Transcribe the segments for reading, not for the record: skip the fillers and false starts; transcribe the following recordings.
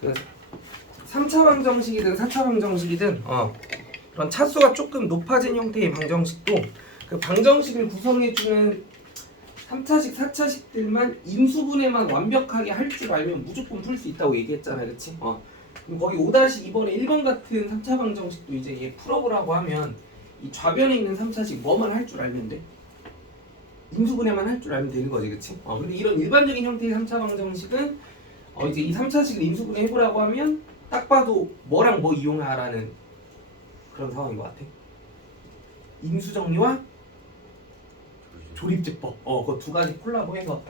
그 3차 방정식이든 4차 방정식이든 그런 차수가 조금 높아진 형태의 방정식도 그 방정식을 구성해주는 3차식, 4차식들만 인수분해만 완벽하게 할 줄 알면 무조건 풀 수 있다고 얘기했잖아, 그렇지? 그럼 거기 5-2번에 1번 같은 3차 방정식도 이제 얘 풀어보라고 하면 이 좌변에 있는 3차식 뭐만 할 줄 알면 돼? 인수분해만 할 줄 알면 되는 거지, 그렇지? 근데 이런 일반적인 형태의 3차 방정식은 이제 이 3차식을 인수분해 해보라고 하면 딱 봐도 뭐랑 뭐 이용하라는 그런 상황인 것 같아. 인수정리와 조립제법. 그 두 가지 콜라보해서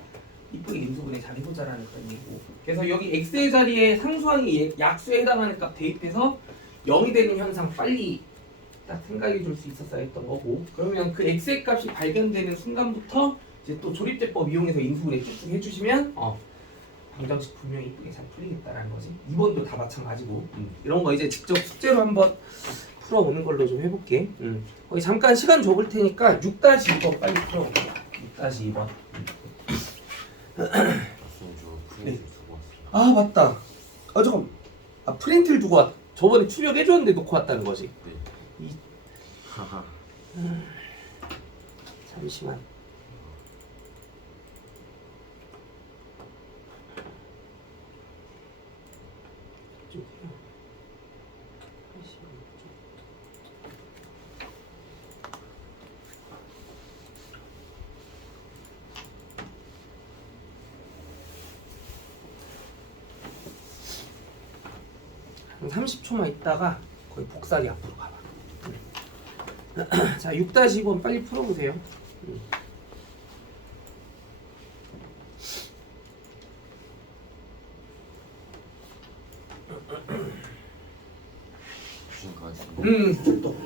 이쁘게 인수분해 잘 해보자라는 그런 얘기고. 그래서 여기 x의 자리에 상수항이 약수에 해당하는 값 대입해서 0이 되는 현상 빨리 딱 생각해 줄 수 있었어야 했던 거고. 그러면 그 x의 값이 발견되는 순간부터 이제 또 조립제법 이용해서 인수분해 쭉쭉 해주시면 방정식 분명히 이쁘게 잘 풀리겠다라는 거지. 2번도 다 마찬가지고. 이런 거 이제 직접 숙제로 한번 풀어오는 걸로 좀 해볼게. 거기 잠깐 시간 줘볼 테니까 6-2번 빨리 풀어볼게요. 6-2번. 네. 아 맞다. 잠깐. 프린트를 두고 왔. 저번에 출력해줬는데 놓고 왔다는 거지. 네. 하하. 잠시만. 한 30초만 있다가 거의 복사기 앞으로 가봐. 자, 6-2번 빨리 풀어보세요. 지금까지. 또.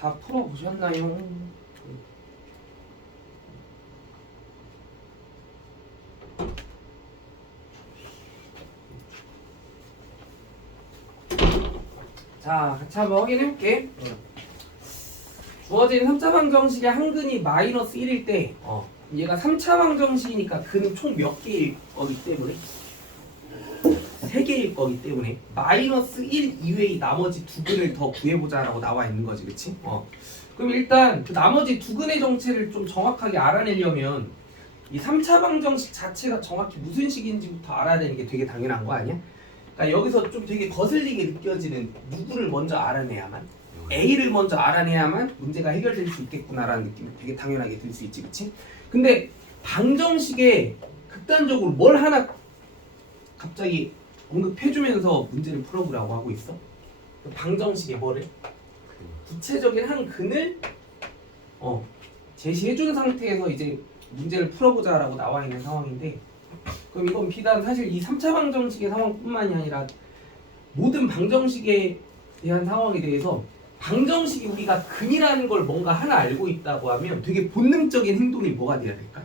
다 풀어보셨나요? 자, 같이 한번 확인해볼게. 주어진 3차 방정식의 한근이 -1일 때 얘가 3차 방정식이니까 근은 총 몇 개일 거기 때문에 3개일 거기 때문에 -1 이외의 나머지 두 근을 더 구해보자라고 나와 있는 거지, 그치? 그럼 일단 그 나머지 두 근의 정체를 좀 정확하게 알아내려면 이 3차 방정식 자체가 정확히 무슨 식인지부터 알아내는 게 되게 당연한 거 아니야? 그러니까 여기서 좀 되게 거슬리게 느껴지는 누구를 먼저 알아내야만 A를 먼저 알아내야만 문제가 해결될 수 있겠구나라는 느낌이 되게 당연하게 들 수 있지, 그치? 근데 방정식에 극단적으로 뭘 하나 갑자기 언급해주면서 문제를 풀어보라고 하고 있어. 방정식에 뭐를? 구체적인 한 근을 제시해준 상태에서 이제 문제를 풀어보자라고 나와 있는 상황인데, 그럼 이건 비단 사실 이 3차 방정식의 상황뿐만이 아니라 모든 방정식에 대한 상황에 대해서 방정식이 우리가 근이라는 걸 뭔가 하나 알고 있다고 하면 되게 본능적인 행동이 뭐가 돼야 될까?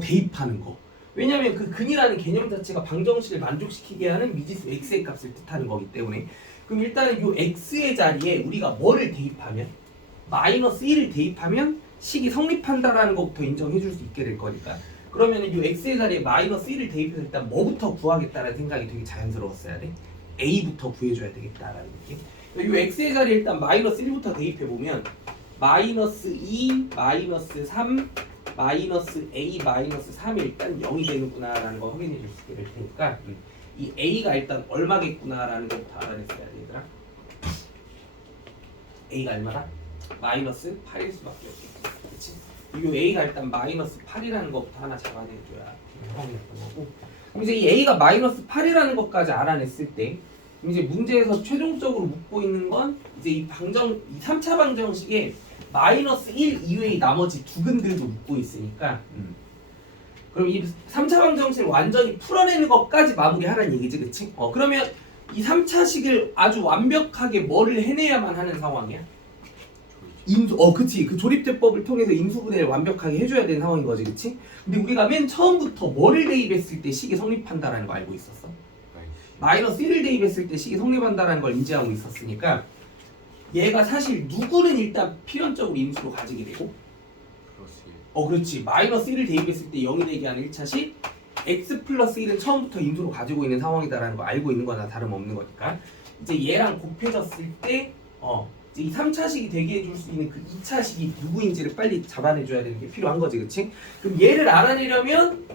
대입하는 거. 왜냐하면 그 근이라는 개념 자체가 방정식을 만족시키게 하는 미지수 x의 값을 뜻하는 거기 때문에. 그럼 일단은 이 x의 자리에 우리가 뭐를 대입하면 -1을 대입하면 식이 성립한다라는 것부터 인정해 줄 수 있게 될 거니까. 그러면 이 x의 자리에 -1을 대입해서 일단 뭐부터 구하겠다라는 생각이 되게 자연스러웠어야 돼. a부터 구해줘야 되겠다라는 느낌. 이 x의 자리에 일단 -1부터 대입해 보면 -2, -3, 마이너스 a 마이너스 3이 일단 0이 되는구나라는 거 확인해 줄 수 있게 될 테니까 이 a가 일단 얼마겠구나라는 것부터 알아냈어야 돼 얘들아. a가 얼마다? 마이너스 8일 수밖에 없겠지. 그치? 이 a가 일단 마이너스 8이라는 것부터 하나 잡아내줘야 확인했던 거고. 그럼 이제 이 a가 마이너스 8이라는 것까지 알아냈을 때 이제 문제에서 최종적으로 묻고 있는 건 이제 이 3차 방정식에 마이너스 1 이외의 나머지 두 근들도 묻고 있으니까 그럼 이 3차 방정식을 완전히 풀어내는 것까지 마무리하라는 얘기지, 그치? 그러면 이 3차식을 아주 완벽하게 뭐를 해내야만 하는 상황이야? 그치. 그 조립제법을 통해서 인수분해를 완벽하게 해줘야 되는 상황인 거지, 그치? 근데 우리가 맨 처음부터 뭐를 대입했을 때 식이 성립한다라는 거 알고 있었어? 마이너스 1을 대입했을 때 식이 성립한다라는 걸 인지하고 있었으니까 얘가 사실 누구는 일단 필연적으로 임수로 가지게 되고 그렇지. 마이너스 1을 대입했을 때 0이 되게 하는 1차식 x 플러스 1은 처음부터 임수로 가지고 있는 상황이다라는 거 알고 있는 거나 다름없는 거니까 이제 얘랑 곱해졌을 때 이제 이 3차식이 되게 해줄 수 있는 그 2차식이 누구인지를 빨리 잡아내줘야 되는 게 필요한 거지, 그치? 그럼 얘를 알아내려면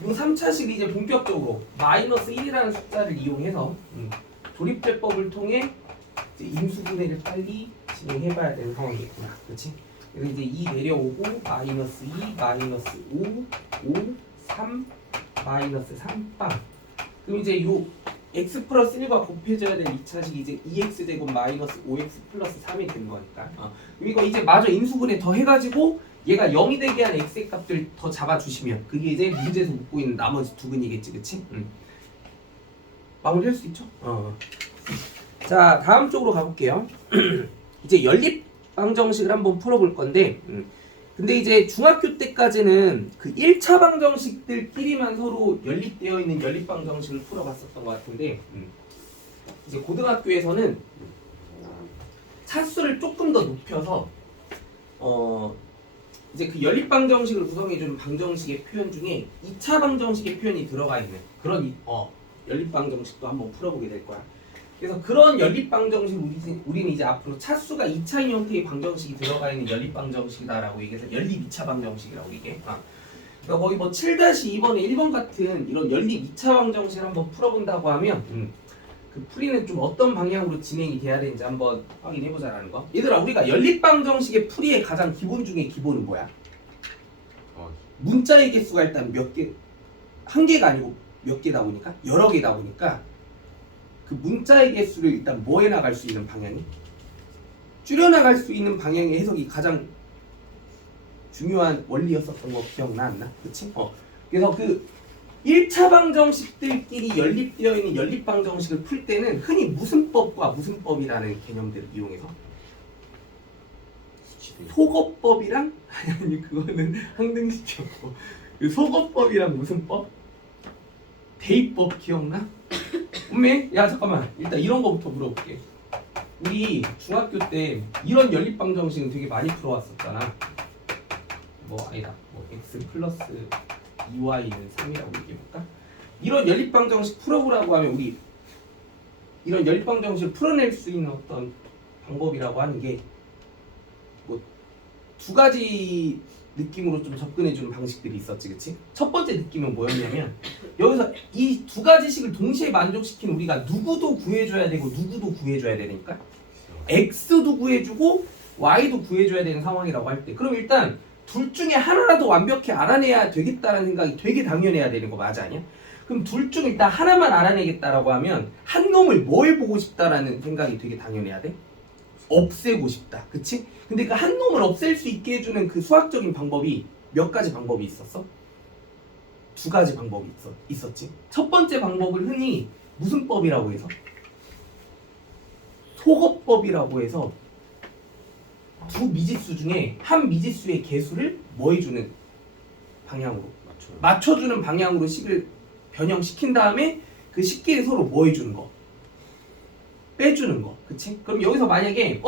이 3차식이 이제 본격적으로 마이너스 1이라는 숫자를 이용해서 조립제법을 통해 이제 임수분해를 빨리 진행해봐야 되는 상황이겠구나, 그렇지? 그래서 이제 2 내려오고 마이너스 2, 마이너스 5, 5, 3, 마이너스 3빵. 그럼 이제 요 x 플러스 1과 곱해져야 될 2차식이 이제 2x 제곱 마이너스 5x 플러스 3이 되는 거니까. 그럼 이거 이제 마저 임수분해 더 해가지고 얘가 0이 되게 한 x의 값들 더 잡아주시면 그게 이제 문제에서 묻고 있는 나머지 두 근이겠지, 그치? 마무리할 수 있죠? 자, 다음 쪽으로 가볼게요. 이제 연립방정식을 한번 풀어볼 건데 근데 이제 중학교 때까지는 그 1차 방정식들끼리만 서로 연립되어 있는 연립방정식을 풀어봤었던 것 같은데 이제 고등학교에서는 차수를 조금 더 높여서 이제 그 연립방정식을 구성해주는 방정식의 표현 중에 2차 방정식의 표현이 들어가 있는 그런 연립방정식도 한번 풀어보게 될 거야. 그래서 그런 연립방정식 우리는 이제 앞으로 차수가 2차인 형태의 방정식이 들어가 있는 연립방정식이다라고 얘기해서 연립 2차 방정식이라고 얘기해. 그러니까 거기 뭐 7-2번에 1번 같은 이런 연립 2차 방정식을 한번 풀어본다고 하면 그 풀이는 좀 어떤 방향으로 진행이 돼야 되는지 한번 확인해보자라는 거. 얘들아, 우리가 연립방정식의 풀이의 가장 기본 중에 기본은 뭐야? 문자의 개수가 일단 몇 개, 한 개가 아니고 몇 개다 보니까 여러 개다 보니까 그 문자의 개수를 일단 뭐 해나갈 수 있는 방향이? 줄여나갈 수 있는 방향의 해석이 가장 중요한 원리였었던 거 기억나 안 나? 그치? 그래서 그 1차 방정식들끼리 연립되어 있는 연립방정식을 풀 때는 흔히 무슨 법과 무슨 법이라는 개념들을 이용해서 소거법이랑 아니 그거는 항등식이었고 그 소거법이랑 무슨 법? 대입법 기억나? 엄매? 야 잠깐만 일단 이런 거부터 물어볼게. 우리 중학교 때 이런 연립방정식은 되게 많이 풀어왔었잖아. 아니다 x 플러스 2y는 3이라고 얘기해볼까? 이런 연립방정식 풀어보라고 하면 우리 이런 연립방정식을 풀어낼 수 있는 어떤 방법이라고 하는 게 두 가지 느낌으로 좀 접근해주는 방식들이 있었지, 그치? 첫 번째 느낌은 뭐였냐면 여기서 이 두 가지 식을 동시에 만족시킨 우리가 누구도 구해줘야 되고 누구도 구해줘야 되니까 x도 구해주고 y도 구해줘야 되는 상황이라고 할 때 그럼 일단 둘 중에 하나라도 완벽히 알아내야 되겠다는 생각이 되게 당연해야 되는 거 맞아 아니야? 그럼 둘 중 일단 하나만 알아내겠다라고 하면 한 놈을 뭐 해보고 싶다라는 생각이 되게 당연해야 돼? 없애고 싶다, 그치? 근데 그 한 놈을 없앨 수 있게 해주는 그 수학적인 방법이 몇 가지 방법이 있었어? 두 가지 방법이 있었지. 첫 번째 방법을 흔히 무슨 법이라고 해서? 소거법이라고 해서 두 미지수 중에 한 미지수의 개수를 뭐 해주는 방향으로 맞춰주는 방향으로 식을 변형시킨 다음에 그 식기를 서로 뭐 해주는 거? 빼주는 거, 그치? 그럼 여기서 만약에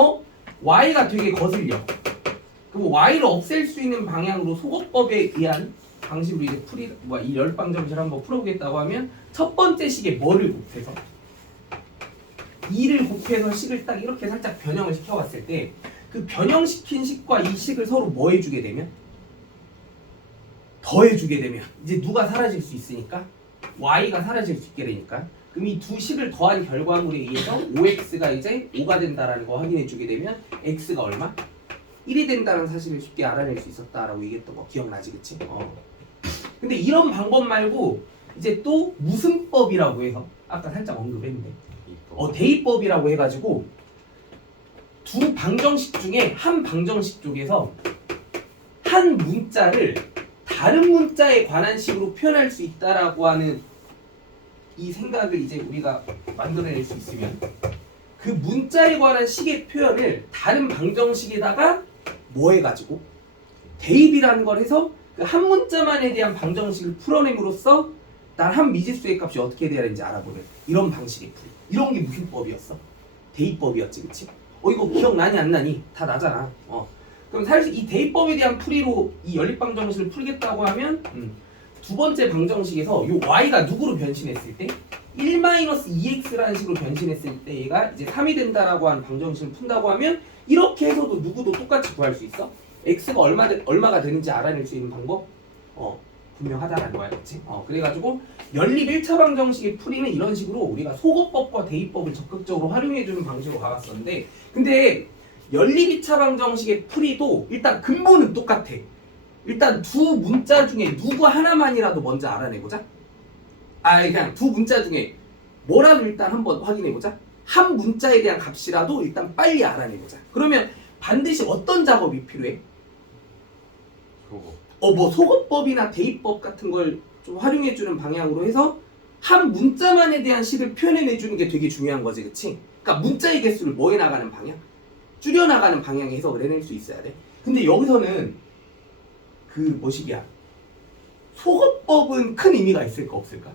y가 되게 거슬려. 그럼 y를 없앨 수 있는 방향으로 소거법에 의한 방식으로 이제 이 연립방정식을 한번 풀어보겠다고 하면 첫 번째 식에 뭐를 곱해서 2를 곱해서 식을 딱 이렇게 살짝 변형을 시켜봤을 때 그 변형시킨 식과 이 식을 서로 뭐 해주게 되면 더해주게 되면 이제 누가 사라질 수 있으니까 y가 사라질 수 있게 되니까 그럼 이 두 식을 더한 결과물에 의해서 5x가 이제 5가 된다라는 거 확인해주게 되면 x가 얼마? 1이 된다는 사실을 쉽게 알아낼 수 있었다라고 얘기했던 거 기억나지, 그치? 근데 이런 방법 말고 이제 또 무슨 법이라고 해서 아까 살짝 언급했는데 대입법이라고 해가지고 두 방정식 중에 한 방정식 쪽에서 한 문자를 다른 문자에 관한 식으로 표현할 수 있다라고 하는 이 생각을 이제 우리가 만들어낼 수 있으면 그 문자에 관한 식의 표현을 다른 방정식에다가 뭐 해가지고 대입이라는 걸 해서 그 한 문자만에 대한 방정식을 풀어냄으로써 난 한 미지수의 값이 어떻게 돼야 되는지 알아보는 이런 방식의 풀이. 이런 게 무슨 법이었어? 대입법이었지, 그치? 이거 기억나니 안 나니? 다 나잖아. 그럼 사실 이 대입법에 대한 풀이로 이 연립방정식을 풀겠다고 하면 두 번째 방정식에서 이 y가 누구로 변신했을 때 1-2x라는 식으로 변신했을 때 얘가 이제 3이 된다라고 하는 방정식을 푼다고 하면 이렇게 해서도 누구도 똑같이 구할 수 있어? x가 얼마가 되는지 알아낼 수 있는 방법? 분명하다라는 거야, 그치? 그래가지고 연립 1차 방정식의 풀이는 이런 식으로 우리가 소거법과 대입법을 적극적으로 활용해주는 방식으로 가봤었는데 근데 연립 2차 방정식의 풀이도 일단 근본은 똑같아. 일단 두 문자 중에 누구 하나만이라도 먼저 알아내보자. 그냥 두 문자 중에 뭐라도 일단 한번 확인해보자. 한 문자에 대한 값이라도 일단 빨리 알아내보자. 그러면 반드시 어떤 작업이 필요해? 뭐 소거법이나 대입법 같은 걸 좀 활용해주는 방향으로 해서 한 문자만에 대한 식을 표현해내주는 게 되게 중요한 거지, 그치? 그러니까 문자의 개수를 뭐해 나가는 방향? 줄여나가는 방향에 해석을 해낼 수 있어야 돼. 근데 여기서는 그 뭐식이야? 소거법은 큰 의미가 있을까 없을까?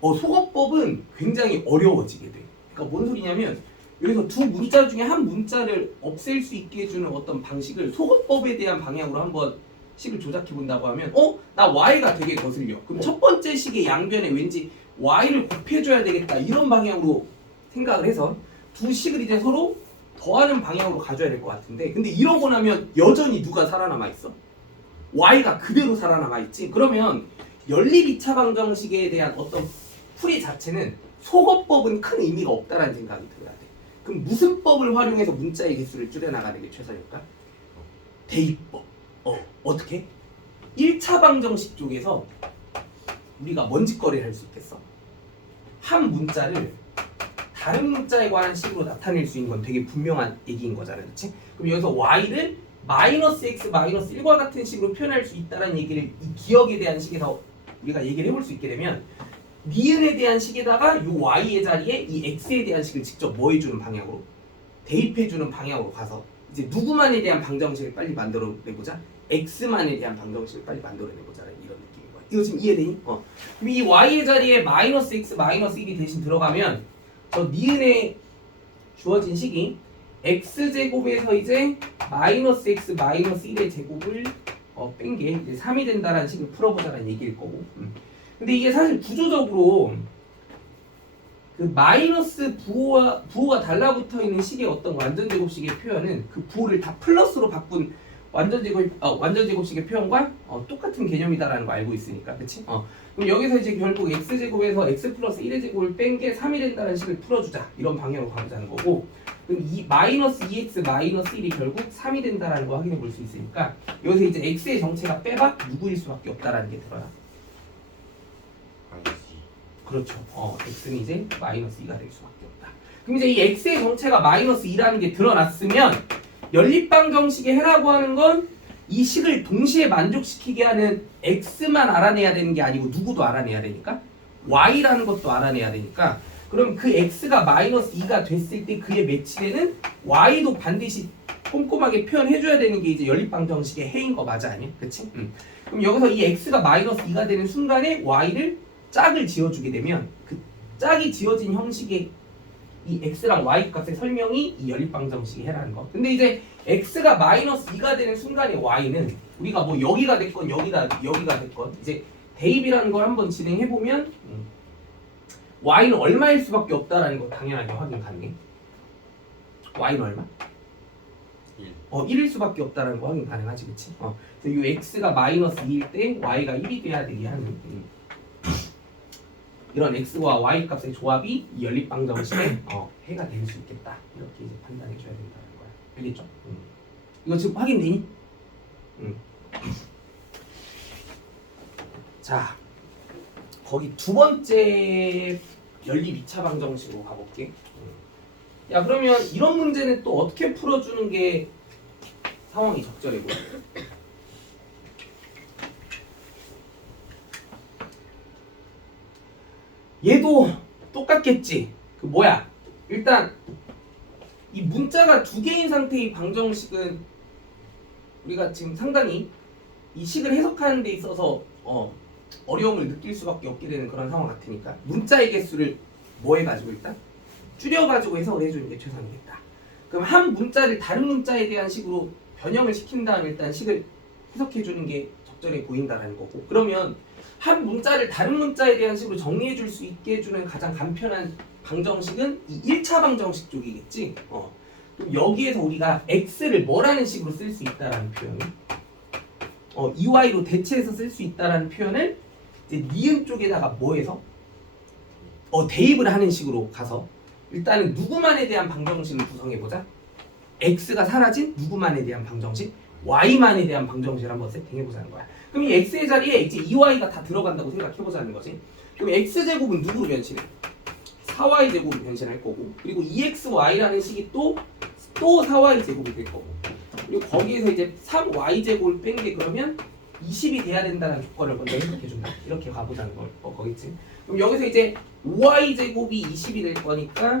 소거법은 굉장히 어려워지게 돼. 그러니까 뭔 소리냐면 여기서 두 문자 중에 한 문자를 없앨 수 있게 해주는 어떤 방식을 소거법에 대한 방향으로 한번 식을 조작해 본다고 하면 나 y가 되게 거슬려. 그럼 첫 번째 식의 양변에 왠지 y를 곱해줘야 되겠다 이런 방향으로 생각을 해서 두 식을 이제 서로 더하는 방향으로 가져야 될 것 같은데 근데 이러고 나면 여전히 누가 살아남아 있어? y가 그대로 살아남아 있지. 그러면 연립 2차 방정식에 대한 어떤 풀이 자체는 소거법은 큰 의미가 없다라는 생각이 들어야 돼. 그럼 무슨 법을 활용해서 문자의 개수를 줄여나가는 게 최선일까? 대입법. 어떻게? 1차 방정식 쪽에서 우리가 뭔 짓거리를 할 수 있겠어? 한 문자를 다른 문자에 관한 식으로 나타낼 수 있는 건 되게 분명한 얘기인 거잖아, 그렇지? 그럼 여기서 y를 -x -1과 같은 식으로 표현할 수 있다는 얘기를 이 기억에 대한 식에서 우리가 얘기를 해볼 수 있게 되면 니은에 대한 식에다가 이 y의 자리에 이 x에 대한 식을 직접 뭐 해주는 방향으로 대입해주는 방향으로 가서 이제 누구만에 대한 방정식을 빨리 만들어내보자. x만에 대한 방정식을 빨리 만들어내보자. 이런 느낌인 거야. 이거 지금 이해되니? 그럼 이 y의 자리에 -x -1이 대신 들어가면 저 니은에 주어진 식이 x제곱에서 이제 -x -1의 제곱을 뺀 게 이제 3이 된다라는 식을 풀어보자는 얘기일 거고. 근데 이게 사실 구조적으로 그 마이너스 부호가 달라붙어 있는 식의 어떤 완전제곱식의 표현은 그 부호를 다 플러스로 바꾼 완전제곱식의 표현과 똑같은 개념이다라는 거 알고 있으니까, 그치? 그럼 여기서 이제 결국 x제곱에서 x 플러스 1의 제곱을 뺀 게 3이 된다는 식을 풀어주자 이런 방향으로 가보자는 거고 그럼 이 -2x -1이 결국 3이 된다라는 거 확인해 볼 수 있으니까 여기서 이제 x의 정체가 빼박 누구일 수밖에 없다라는 게 들어요. 그렇죠. x는 이제 -2가 될 수밖에 없다. 그럼 이제 이 x의 정체가 -2라는 게 드러났으면 연립방정식의 해라고 하는 건 이 식을 동시에 만족시키게 하는 x만 알아내야 되는 게 아니고 누구도 알아내야 되니까 y라는 것도 알아내야 되니까 그럼 그 x가 -2가 됐을 때 그에 매치되는 y도 반드시 꼼꼼하게 표현해줘야 되는 게 이제 연립방정식의 해인 거 맞아 아니야? 그치? 그럼 여기서 이 x가 -2가 되는 순간에 y를 짝을 지어주게 되면 그 짝이 지어진 형식의 이 x랑 y 값의 설명이 이 연립방정식의 해라는 거. 근데 이제 x가 -2가 되는 순간에 y는 우리가 뭐 여기가 됐건 여기가 됐건 이제 대입이라는 걸 한번 진행해 보면 y는 얼마일 수밖에 없다라는 거 당연하게 확인 가능해. y는 얼마? 1 1일 수밖에 없다는 거 확인 가능하지, 그치? 그래서 이 x가 마이너스 2일 때 y가 1이 돼야 되게 하는 이런 x와 y 값의 조합이 이 연립방정식의 해가 될 수 있겠다. 이렇게 이제 판단해 줘야 된다는 거야. 알겠죠? 이거 지금 확인되니? 자, 거기 두 번째 연립 2차 방정식으로 가볼게. 야, 그러면 이런 문제는 또 어떻게 풀어주는 게 상황이 적절해 보여? 얘도 똑같겠지. 그 뭐야? 일단 이 문자가 두 개인 상태의 방정식은 우리가 지금 상당히 이 식을 해석하는 데 있어서 어려움을 느낄 수밖에 없게 되는 그런 상황 같으니까 문자의 개수를 뭐 해가지고 일단 줄여가지고 해석을 해주는 게 최선이겠다. 그럼 한 문자를 다른 문자에 대한 식으로 변형을 시킨 다음에 일단 식을 해석해주는 게 적절해 보인다라는 거고, 그러면 한 문자를 다른 문자에 대한 식으로 정리해 줄 수 있게 해주는 가장 간편한 방정식은 이 1차 방정식 쪽이겠지. 그럼 여기에서 우리가 x를 뭐라는 식으로 쓸 수 있다라는 표현을 EY로 대체해서 쓸 수 있다라는 표현을 이제 니은 쪽에다가 뭐 해서 대입을 하는 식으로 가서 일단은 누구만에 대한 방정식을 구성해보자. x가 사라진 누구만에 대한 방정식, y만에 대한 방정식을 한번 세팅해보자는 거야. 그럼 이 x의 자리에 이제 2y가 다 들어간다고 생각해보자는 거지. 그럼 x제곱은 누구로 변신해? 4y제곱으로 변신할 거고, 그리고 2xy라는 식이 또 4y제곱이 될 거고, 그리고 거기에서 이제 3y제곱을 뺀 게 그러면 20이 돼야 된다는 조건을 먼저 해석해준다. 이렇게 가보자는 거겠지. 그럼 여기서 이제 5y제곱이 20이 될 거니까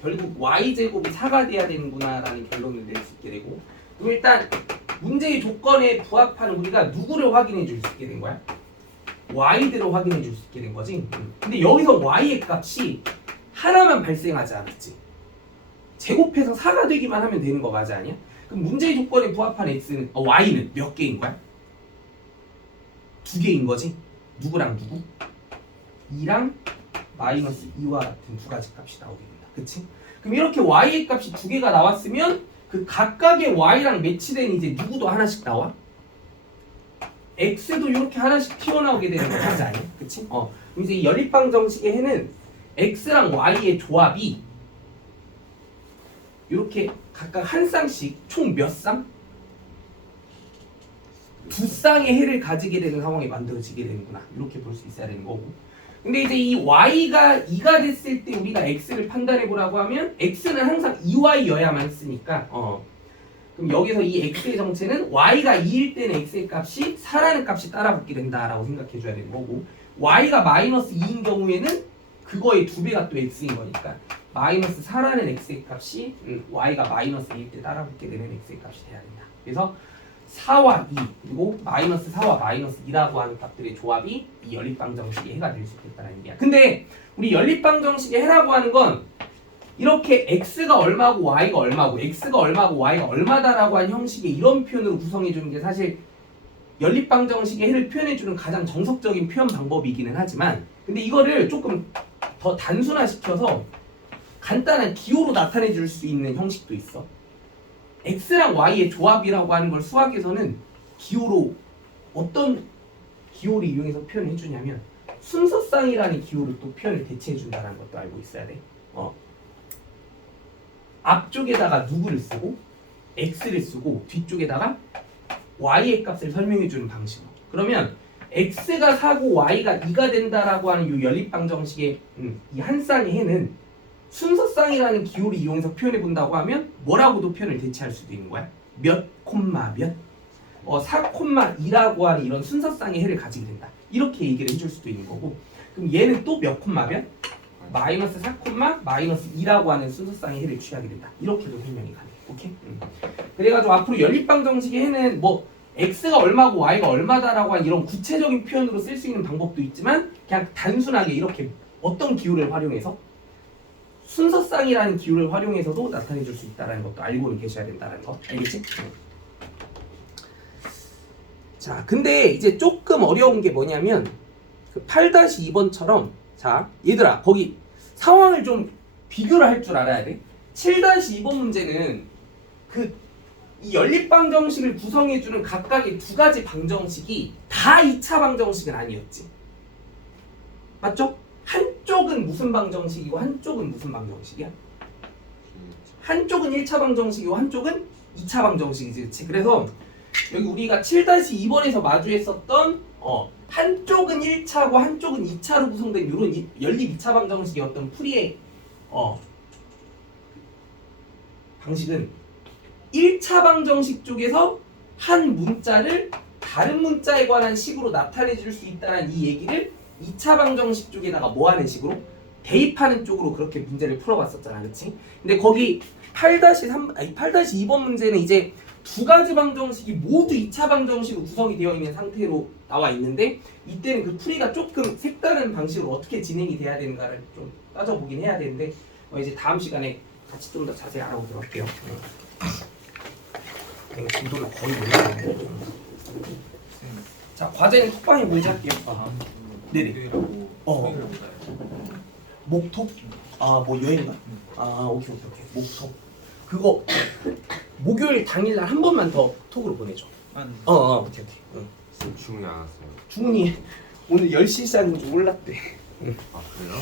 결국 y제곱이 4가 돼야 되는구나 라는 결론을 낼 수 있게 되고, 그럼 일단 문제의 조건에 부합하는 우리가 누구를 확인해 줄 수 있게 된 거야? y대로 확인해 줄 수 있게 된 거지. 근데 여기서 y의 값이 하나만 발생하지 않았지. 제곱해서 4가 되기만 하면 되는 거 맞아 아니야? 그럼 문제의 조건에 부합한 x는 y는 몇 개인 거야? 두 개인 거지. 누구랑 누구? 2랑 마이너스 2와 같은 두 가지 값이 나오게 된다. 그치? 그럼 이렇게 y의 값이 두 개가 나왔으면 그 각각의 y랑 매치된 이제 누구도 하나씩 나와? x도 이렇게 하나씩 튀어나오게 되는 거 맞지 아니야? 그치? 그럼 이제 이 연립방정식의 해는 x랑 y의 조합이 이렇게 각각 한 쌍씩 총 몇 쌍? 두 쌍의 해를 가지게 되는 상황이 만들어지게 되는구나. 이렇게 볼 수 있어야 되는 거고. 근데 이제 이 y가 2가 됐을 때 우리가 x를 판단해 보라고 하면 x는 항상 2y여야만 쓰니까 그럼 여기서 이 x의 정체는 y가 2일 때는 x의 값이 4라는 값이 따라붙게 된다라고 생각해 줘야 되는 거고, y가 마이너스 2인 경우에는 그거의 2배가 또 x인 거니까 마이너스 4라는 x의 값이 y가 마이너스 2일 때 따라붙게 되는 x의 값이 돼야 된다. 그래서 4와 2 그리고 마이너스 4와 마이너스 2라고 하는 값들의 조합이 이 연립방정식의 해가 될 수 있겠다는 얘기야. 근데 우리 연립방정식의 해라고 하는 건 이렇게 x가 얼마고 y가 얼마고 x가 얼마고 y가 얼마다라고 하는 형식의 이런 표현으로 구성해주는 게 사실 연립방정식의 해를 표현해주는 가장 정석적인 표현 방법이기는 하지만, 근데 이거를 조금 더 단순화시켜서 간단한 기호로 나타내 줄 수 있는 형식도 있어. x랑 y의 조합이라고 하는 걸 수학에서는 기호로 어떤 기호를 이용해서 표현해 주냐면 순서쌍이라는 기호로 또 표현을 대체해 준다는 것도 알고 있어야 돼. 앞쪽에다가 누구를 쓰고 x를 쓰고 뒤쪽에다가 y의 값을 설명해 주는 방식으로. 그러면 x가 4고 y가 2가 된다라고 하는 이 연립방정식의 이 한 쌍의 해는 순서쌍이라는 기호를 이용해서 표현해 본다고 하면 뭐라고도 표현을 대체할 수도 있는 거야. 몇 콤마 몇 4,2라고 하는 이런 순서쌍의 해를 가지게 된다. 이렇게 얘기를 해줄 수도 있는 거고, 그럼 얘는 또 몇 콤마 몇? 마이너스 4, 마이너스 2라고 하는 순서쌍의 해를 취하게 된다. 이렇게도 설명이 가능해. 오케이? 그래가지고 앞으로 연립방정식의 해는 뭐 x가 얼마고 y가 얼마다라고 하는 이런 구체적인 표현으로 쓸 수 있는 방법도 있지만 그냥 단순하게 이렇게 어떤 기호를 활용해서 순서쌍이라는 기호를 활용해서도 나타내 줄 수 있다는 것도 알고는 계셔야 된다는 거. 알겠지? 자, 근데 이제 조금 어려운 게 뭐냐면 그 8-2번처럼 자, 얘들아 거기 상황을 좀 비교를 할 줄 알아야 돼. 7-2번 문제는 그 이 연립방정식을 구성해주는 각각의 두 가지 방정식이 다 2차 방정식은 아니었지. 맞죠? 한쪽은 무슨 방정식이고 한쪽은 무슨 방정식이야? 한쪽은 1차 방정식이고 한쪽은 2차 방정식이지, 그치? 그래서 여기 우리가 7-2번에서 마주했었던 한쪽은 1차고 한쪽은 2차로 구성된 이런 연립 2차 방정식의 어떤 풀이의 방식은 1차 방정식 쪽에서 한 문자를 다른 문자에 관한 식으로 나타내 줄 수 있다는 이 얘기를 2차 방정식 쪽에다가 뭐 하는 식으로? 대입하는 쪽으로 그렇게 문제를 풀어봤었잖아, 그치? 근데 거기 8-2번 문제는 이제 두 가지 방정식이 모두 2차 방정식으로 구성이 되어 있는 상태로 나와 있는데 이때는 그 풀이가 조금 색다른 방식으로 어떻게 진행이 돼야 되는가를 좀 따져보긴 해야 되는데 이제 다음 시간에 같이 좀 더 자세히 알아보도록 할게요. 진도를 거의 몰랐는데. 자, 과제는 톡방에 문제 할게요. 네네. 목톡? 아, 뭐 여행가? 아, 오케이. 목톡. 그거 목요일 당일날 한 번만 더 톡으로 보내줘. 오케이. 쌤 주문이 안 왔어요. 중훈이 오늘 10시 시작인 줄 몰랐대. 아 그래요?